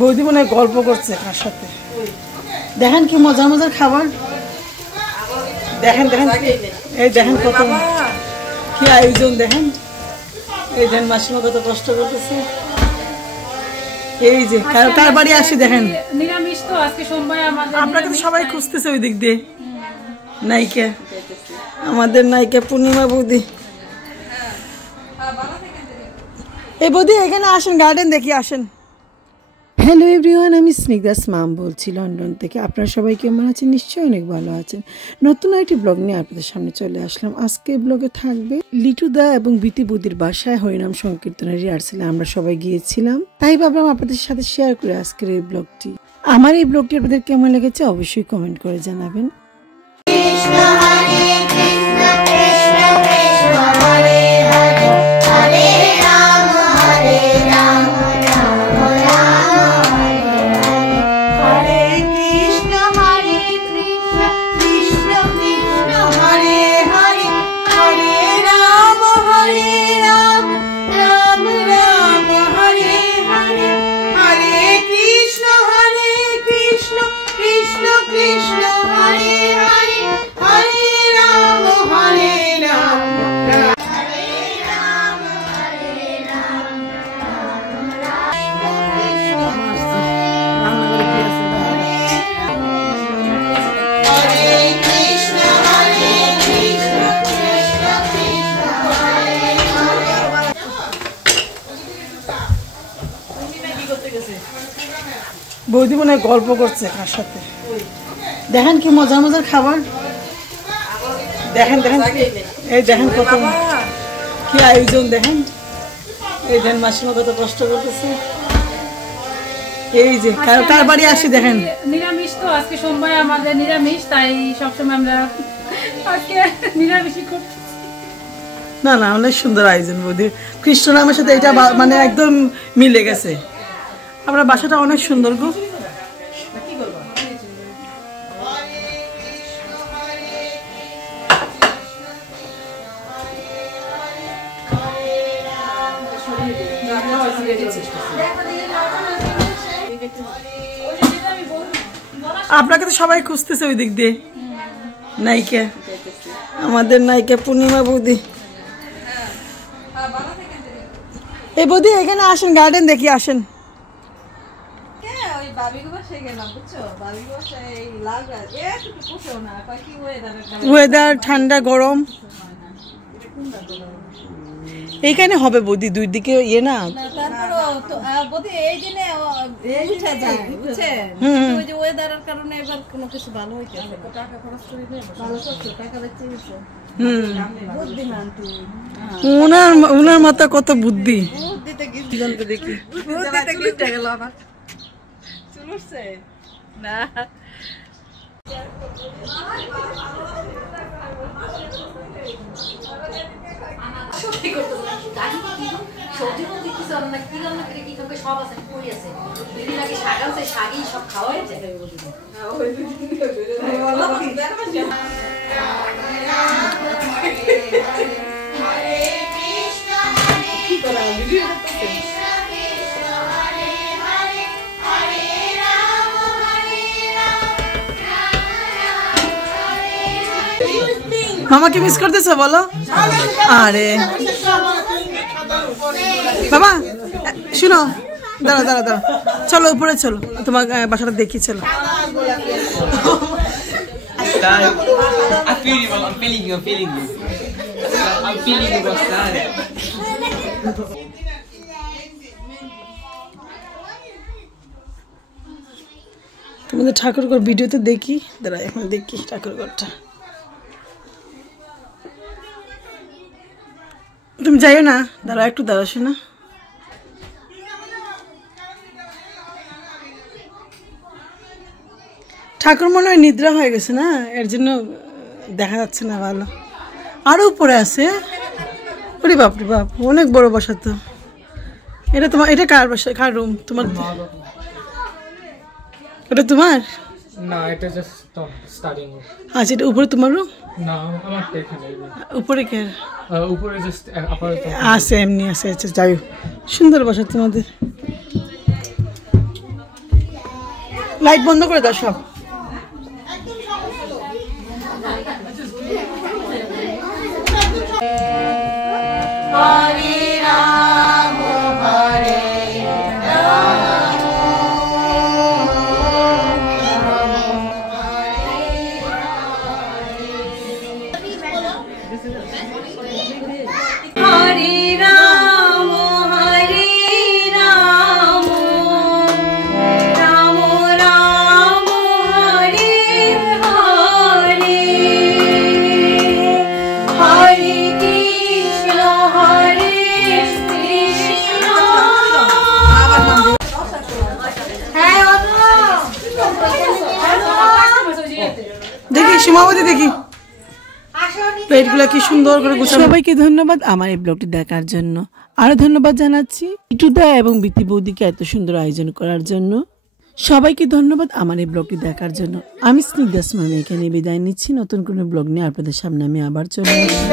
বৌদি মনে হয় গল্প করছে কার সাথে। দেখেন কি মজার মজার খাবার, দেখেন দেখেন এই দেখেন কত কি আয়োজন, দেখেন এই দেখেন মাসিমা কত কষ্ট করতেছে। এই যে কার বাড়ি আসি দেখেন, নিরামিষ তো আজকে সোমবার, আমাদের আপনাকে তো সবাই খুঁজতেছে ওই দিক দিয়ে। নায়িকা, আমাদের নায়িকা পূর্ণিমা বৌদি। এই বৌদি এখানে আসেন, গার্ডেন দেখি আসেন। হ্যালো এভরিওয়ান, আমি স্নিগ্ধাস মাম বলছি লন্ডন থেকে। আপনারা সবাই কেমন আছেন? নিশ্চয়ই অনেক ভালো আছেন। নতুন একটি ব্লগ নিয়ে আপনাদের সামনে চলে আসলাম। আজকে ব্লগে থাকবে লিটুদা এবং বিতি বৌদির বাসায় হরিনাম সংকীর্তনের রিহার্সালে আমরা সবাই গিয়েছিলাম, তাই ভাবলাম আপনাদের সাথে শেয়ার করে আজকের এই ব্লগটি। আমার এই ব্লগটি আপনাদের কেমন লেগেছে অবশ্যই কমেন্ট করে জানাবেন। বৌদি মনে হয় গল্প করছে কার সাথে। দেখেন কি মজার মজার খাবার, দেখেন দেখেন এই দেখেন কত কি আয়োজন, দেখেন এই দেখেন মাসিমা কত কষ্ট করতেছে। এই যে কার বাড়ি আসি দেখেন, নিরামিষ তো আজকে সোমবার, আমাদের নিরামিষ, তাই সবসময় আমরা আজকে নিরামিষই করছি। না না, অনেক সুন্দর আয়োজন বৌদি। কৃষ্ণ নামের সাথে এটা মানে একদম মিলে গেছে। আপনার বাসাটা অনেক সুন্দর গো। আপনাকে তো সবাই খুঁজতেছে ওই দিক দিয়ে। নায়িকা, আমাদের নায়িকা পূর্ণিমা বৌদি। এই বৌদি এখানে আসেন, গার্ডেন দেখি আসেন। ওয়েদার ঠান্ডা গরম এইখানে হবে বৌদি, দুই দিকে ইয়ে না। উনার মাথা কত বুদ্ধি। দেখি মামাকে মিস করতেছো বলো? আরে বাবা শুনো, দাঁড়া দাঁড়া দাঁড়া, চলো উপরে চলো, তোমার বাসাটা দেখি চলো। তোমাদের ঠাকুরঘর ভিডিওতে দেখি, দাঁড়া এখন দেখি ঠাকুরঘরটা। তুমি যাইও না, দাঁড়া একটু দাঁড়াসো না। ঠাকুর মনে হয় নিদ্রা হয়ে গেছে না, এর জন্য দেখা যাচ্ছে না ভালো। আরো উপরে আছে, ওরে বাপ রে বাপ, অনেক বড় বাসা তো। এটা তোমার, এটা কার বাসা, কার রুম? তোমার? ওটা তোমার? না এটা জাস্ট স্টার্টিং। আচ্ছা, এটা উপরে তোমার রুম? না আমারটা এখানে। উপরে কে? উপরে জাস্ট আপাতত আছে, এমনি আছে। আচ্ছা যাই হোক, সুন্দর বাসা তোমাদের। লাইট বন্ধ করে দাও সব। দেখি সীমাবতী, দেখি প্লেটগুলো কি সুন্দর করে গুছানো। সবাইকে ধন্যবাদ আমার এই ব্লগটি দেখার জন্য। আরো ধন্যবাদ জানাচ্ছি ইটুদা এবং বিতি বৌদিকে এত সুন্দর আয়োজন করার জন্য। সবাইকে ধন্যবাদ আমার এই ব্লগটি দেখার জন্য। আমি স্নিগ্ধা মামি এখানে বিদায় নিচ্ছি। নতুন কোনো ব্লগ নিয়ে আপনাদের সামনে আমি আবার চলে আসবো।